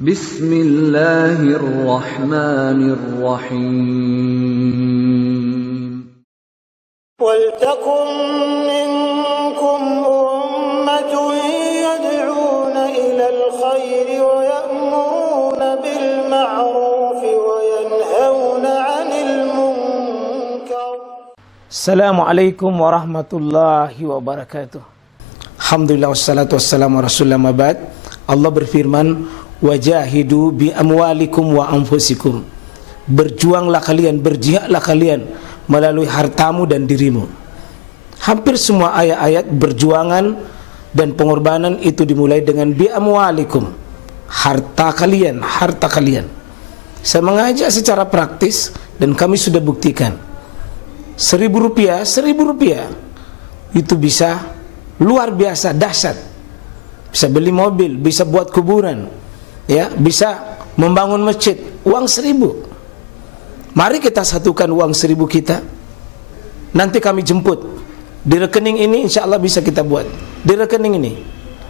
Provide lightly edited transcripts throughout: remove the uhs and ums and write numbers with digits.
Bismillahirrahmanirrahim. وَلْتَكُنْ مِنْكُمْ أُمَّةٌ يَدْعُونَ إِلَى الْخَيْرِ وَيَأْمُرُونَ بِالْمَعْرُوفِ وَيَنْهَوْنَ عَنِ الْمُنْكَرِ. Assalamualaikum warahmatullahi wabarakatuh. Alhamdulillah wassalatu wassalamu rasulillah mabad. Allah berfirman, wajahidu bi amwalikum wa anfusikum. Berjuanglah kalian, berjihadlah kalian melalui hartamu dan dirimu. Hampir semua ayat-ayat berjuangan dan pengorbanan itu dimulai dengan bi amwalikum, harta kalian, harta kalian. Saya mengajak secara praktis dan kami sudah buktikan. Rp1.000 itu bisa luar biasa dahsyat. Bisa beli mobil, bisa buat kuburan, ya, bisa membangun masjid. Uang 1.000. Mari kita satukan uang 1.000 kita. Nanti kami jemput. Di rekening ini insya Allah bisa kita buat. Di rekening ini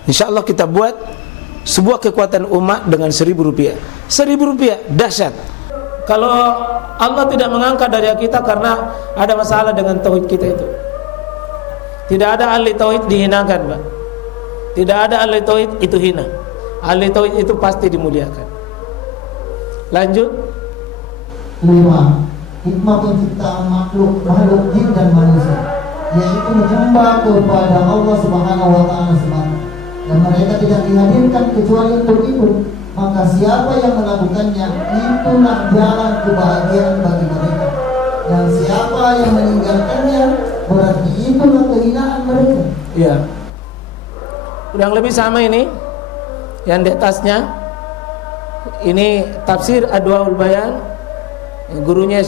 insya Allah kita buat sebuah kekuatan umat dengan Rp1.000. Rp1.000 dahsyat. Kalau Allah tidak mengangkat dari kita karena ada masalah dengan tauhid kita itu. Tidak ada ahli tauhid dihinakan, Pak. Tidak ada ahli tauhid itu hina. Ahli tauhid itu pasti dimuliakan. Lanjut. 5. Hikmah penciptaan makhluk jin dan manusia, yaitu menyembah kepada Allah Subhanahu wa taala semata, dan mereka tidak dihadirkan kecuali untuk itu. Maka siapa yang melakukannya, itulah jalan kebahagiaan bagi mereka. Dan siapa yang meninggalkannya, berarti itulah kehinaan mereka. Iya. Kurang lebih sama ini. Yang di atasnya ini tafsir Adwaul Bayan. Gurunya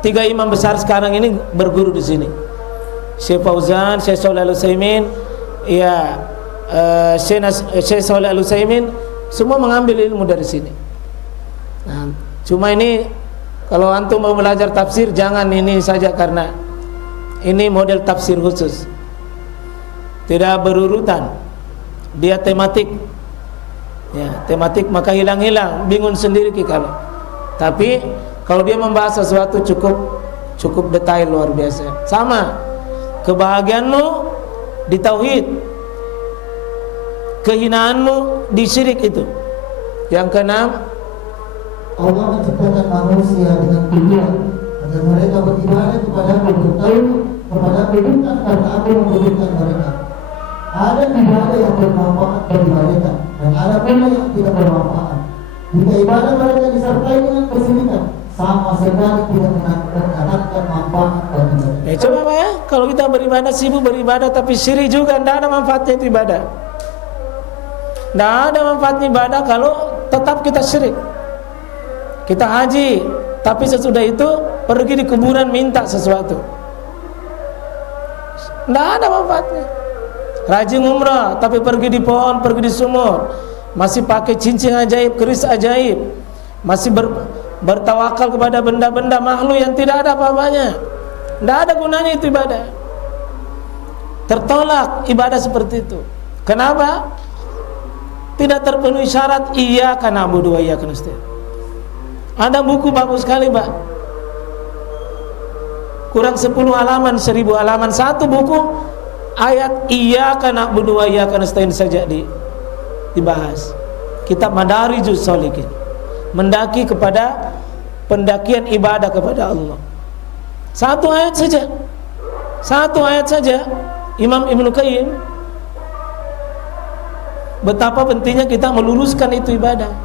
3 imam besar sekarang ini berguru di sini. Syekh Fauzan, Syekh Shalih Al-Utsaimin, ya, Syekh Shalih Al-Utsaimin, semua mengambil ilmu dari sini. Nah, cuma ini kalau antum mau belajar tafsir jangan ini saja, karena ini model tafsir khusus. Tidak berurutan. Dia tematik. Ya, tematik maka hilang-hilang, bingung sendiri kalau. Tapi kalau dia membahas sesuatu cukup detail luar biasa. Sama, kebahagiaanmu di tauhid, kehinaanmu di syirik itu. Yang keenam, Allah menciptakan manusia dengan tujuan agar mereka beribadah kepada Aku, bertauhid kepada Aku bukan karena Aku membutuhkan mereka. Ada ibadah yang bermanfaat bagi mereka dan ada pula yang tidak bermanfaat. Jika ibadah mereka disertai dengan kesyirikan, sama sekali tidak mendatangkan manfaat bagi mereka. coba Pak ya, kalau kita beribadah, sibuk beribadah tapi syirik juga, tidak ada manfaatnya itu ibadah. Tidak ada manfaatnya ibadah kalau tetap kita syirik. Kita haji, tapi sesudah itu pergi di kuburan minta sesuatu, tidak ada manfaatnya. Rajin umrah, tapi pergi di pohon, pergi di sumur, masih pakai cincin ajaib, keris ajaib, masih bertawakal kepada benda-benda makhluk yang tidak ada apa-apanya. Tidak ada gunanya itu ibadah. Tertolak ibadah seperti itu. Kenapa? Tidak terpenuhi syarat iyyaka na'budu wa iyyaka nasta'in. Ada buku bagus sekali, Pak. Kurang 10 halaman, 1000 halaman, satu buku ayat iyyaka na'budu wa iyyaka nasta'in saja dibahas. Kitab Madarijus Shalihin, mendaki kepada pendakian ibadah kepada Allah. Satu ayat saja. Satu ayat saja. Imam Ibnu Qayyim, betapa pentingnya kita meluruskan itu ibadah.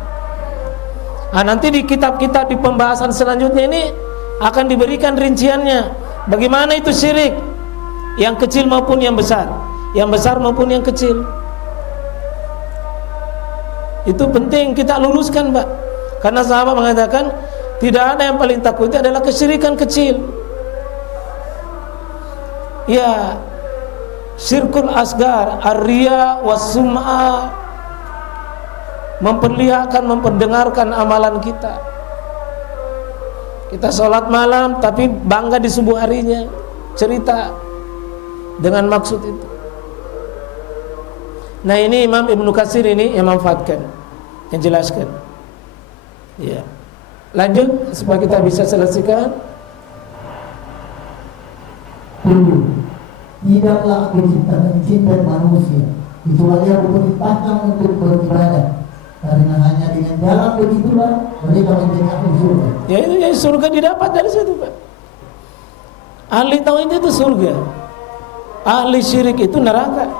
Nanti di kitab-kitab di pembahasan selanjutnya ini akan diberikan rinciannya. Bagaimana itu syirik, yang kecil maupun yang besar maupun yang kecil. Itu penting kita luruskan, Pak. Karena sahabat mengatakan tidak ada yang paling takut adalah kesyirikan kecil. Ya, syirkul asgar, ar-riya was-sum'a, memperlihatkan, memperdengarkan amalan kita. Kita sholat malam tapi bangga di subuh harinya, cerita dengan maksud itu. Nah, ini Imam Ibnu Katsir ini yang memanfaatkan, yang jelaskan. Ya. Lanjut supaya kita bisa selesaikan. Tidaklah aku ciptakan jin dan manusia kecuali aku perintahkan untuk beribadah, karena hanya dengan jalan begitulah mereka menjadi surga. Ya itu ya, surga didapat dari situ, Pak. Ahli tauhid itu surga, ahli syirik itu neraka.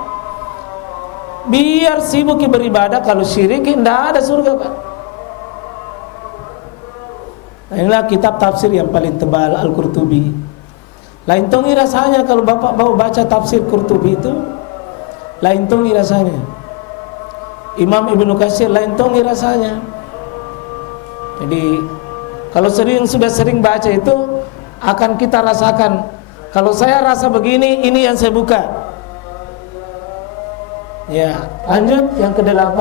Biar sibuk beribadah, kalau syirik tidak ada surga, Pak. Nah, inilah kitab tafsir yang paling tebal, Al-Qurtubi. Lain tongi rasanya kalau Bapak mau baca tafsir Qurtubi itu, lain tongi rasanya. Imam Ibnu Katsir lain tongi rasanya. Jadi kalau sudah sering baca itu akan kita rasakan. Kalau saya rasa begini, ini yang saya buka. Ya, lanjut yang ke-8.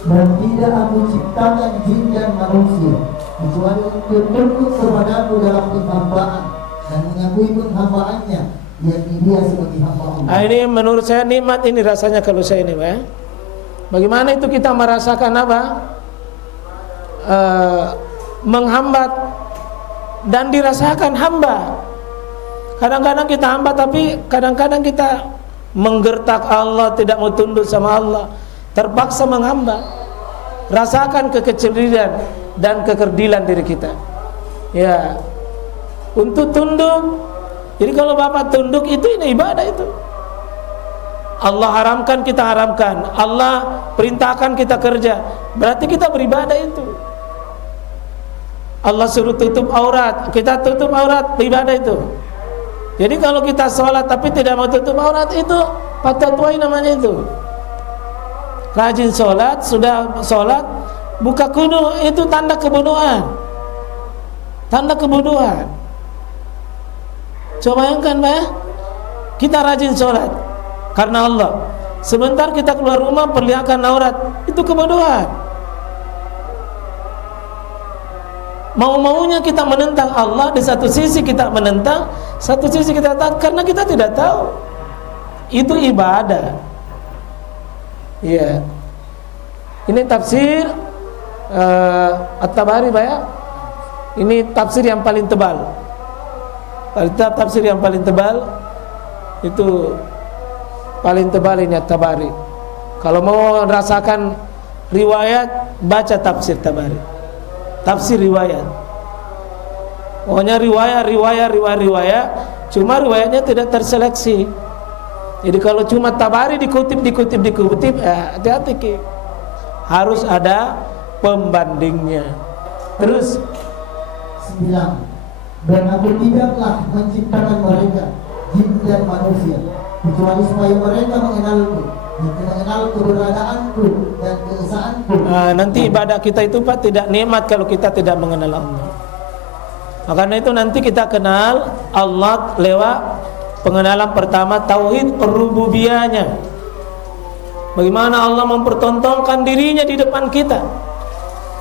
Dan tidak aku ciptakan jin dan manusia kecuali untuk tunduk kepadaku dalam penghambaan dan mengakui penghambaannya, yakni dia sebagai hamba Allah. Nah, ini menurut saya nikmat ini rasanya kalau saya ini, Pak. Bagaimana itu kita merasakan apa? Menghambat dan dirasakan hamba. Kadang-kadang kita hamba, tapi kadang-kadang kita menggertak Allah, tidak mau tunduk sama Allah, terpaksa menghamba. Rasakan kekecilan dan kekerdilan diri kita. Ya, untuk tunduk. Jadi kalau Bapak tunduk itu ini ibadah itu. Allah haramkan, kita haramkan. Allah perintahkan, kita kerja. Berarti kita beribadah itu. Allah suruh tutup aurat, kita tutup aurat, ibadah itu. Jadi kalau kita sholat tapi tidak mau tutup aurat, itu patatwai namanya itu. Rajin sholat, sudah sholat buka kudu, itu tanda kebodohan. Tanda kebodohan. Coba bayangkan, Pak ya, kita rajin sholat karena Allah, sebentar kita keluar rumah perlihatkan aurat, itu kebodohan. Mau-maunya kita menentang Allah, di satu sisi kita menentang, satu sisi kita taat karena kita tidak tahu. Itu ibadah. Iya. Ini tafsir At-Tabari, Pak ya. Ini tafsir yang paling tebal. Tafsir yang paling tebal itu paling tebal ini At-Tabari. Kalau mau merasakan riwayat, baca tafsir Tabari. Tafsir riwayat. Pokoknya riwayat. Cuma riwayatnya tidak terseleksi. Jadi kalau cuma Tabari dikutip, ya hati-hati Ki. Harus ada pembandingnya. Terus 9. Dan aku tidaklah menciptakan mereka jin dan manusia kecuali supaya mereka mengenalku, mengenal keberadaanku dan keesaanku. Nanti ibadah kita itu Pak tidak nikmat kalau kita tidak mengenal Allah. Makanya itu nanti kita kenal Allah lewat pengenalan pertama, tauhid rububiyahnya. Bagaimana Allah mempertontonkan dirinya di depan kita,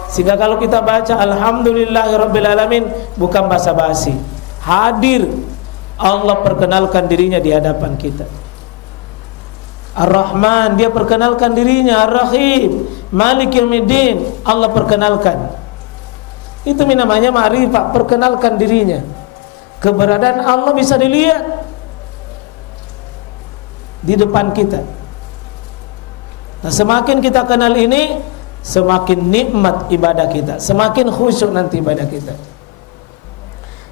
sehingga kalau kita baca Alhamdulillahirrabbilalamin bukan basa-basi, hadir Allah perkenalkan dirinya di hadapan kita. Ar-Rahman, dia perkenalkan dirinya. Ar-Rahim, Malik Yaumiddin, Allah perkenalkan. Itu namanya ma'rifah, perkenalkan dirinya. Keberadaan Allah bisa dilihat di depan kita. Nah, semakin kita kenal ini, semakin nikmat ibadah kita, semakin khusyuk nanti ibadah kita.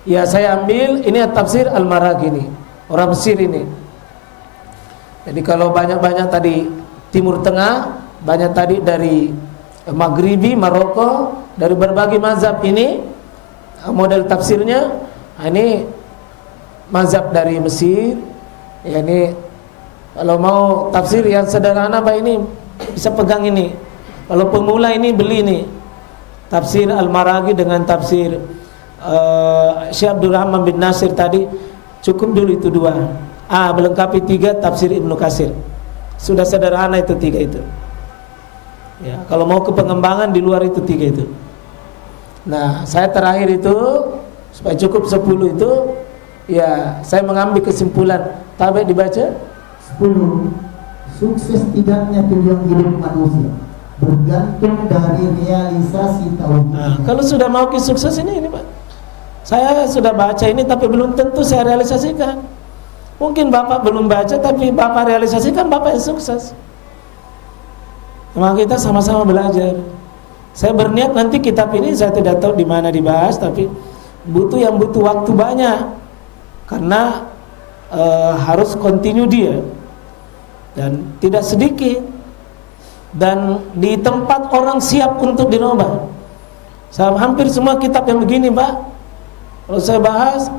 Ya, saya ambil ini tafsir Al-Maragini, orang Mesir ini. Jadi kalau banyak-banyak tadi Timur Tengah, banyak tadi dari Maghribi, Maroko, dari berbagai mazhab ini model tafsirnya. Ini mazhab dari Mesir. Ya, ini kalau mau tafsir yang sederhana, Pak, ini bisa pegang ini. Kalau pemula ini beli ini tafsir Al-Maraghi dengan tafsir Syekh Abdul Rahman bin Nasir tadi, cukup dulu itu 2. Melengkapi 3 tafsir Ibnu Katsir. Sudah sederhana itu 3 itu. Ya, kalau mau ke pengembangan di luar itu 3 itu. Nah, saya terakhir itu supaya cukup 10 itu, ya saya mengambil kesimpulan. Tabe dibaca. 10. Sukses tidaknya tujuan hidup manusia bergantung dari realisasi tauhid. Nah, kalau sudah mau sukses ini Pak. Saya sudah baca ini tapi belum tentu saya realisasikan. Mungkin Bapak belum baca tapi Bapak realisasikan, Bapak yang sukses. Maka kita sama-sama belajar. Saya berniat nanti kitab ini saya tidak tahu di mana dibahas, tapi butuh waktu banyak karena harus continue dia dan tidak sedikit. Dan di tempat orang siap untuk dirubah. Hampir semua kitab yang begini Pak, kalau saya bahas,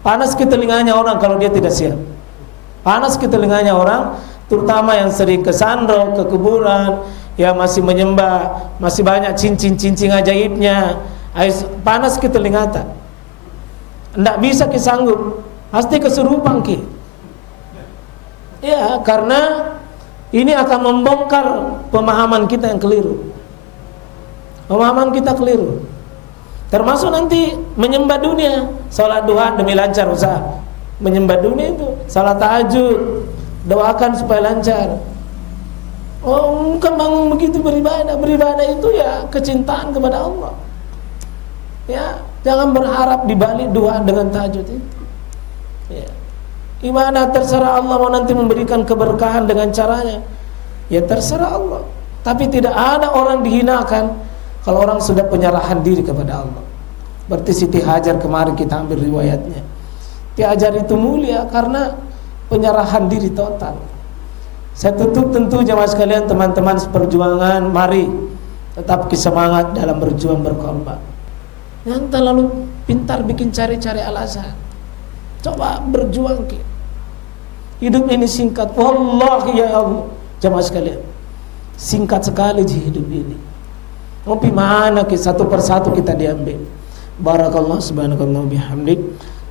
panas ke telinganya orang kalau dia tidak siap. Panas ke telinganya orang, terutama yang sering ke sandro, ke kuburan, ya masih menyembah, masih banyak cincin-cincin ajaibnya. Panas ke telinga tak. Tidak bisa kesanggup, pasti kesurupan ki. Ya, karena ini akan membongkar pemahaman kita yang keliru. Pemahaman kita keliru. Termasuk nanti menyembah dunia, salat duha demi lancar usaha. Menyembah dunia itu, salat tahajud, doakan supaya lancar. Oh, bukan bangun begitu beribadah. Beribadah itu ya kecintaan kepada Allah. Ya, jangan berharap dibalik doa dengan tahajud itu. Ya. Gimana terserah Allah mau nanti memberikan keberkahan dengan caranya. Ya terserah Allah. Tapi tidak ada orang dihinakan kalau orang sudah penyerahan diri kepada Allah. Berarti Siti Hajar kemarin kita ambil riwayatnya. Siti Hajar itu mulia karena penyerahan diri total. Saya tutup tentu jemaah sekalian, teman-teman seperjuangan, mari tetap semangat dalam berjuang berkorban. Yang terlalu pintar bikin cari-cari alasan. Coba berjuang ki. Hidup ini singkat. Wallahi ya Allah, jemaah sekalian, singkat sekali hidup ini. Mau pi mana ki, satu persatu kita diambil. Barakallahu subhanakallah bihamdik.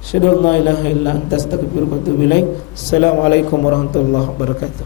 Asyhadu an la ilaha illa anta astaghfiruka wa atubu ilaik. Assalamualaikum warahmatullahi wabarakatuh.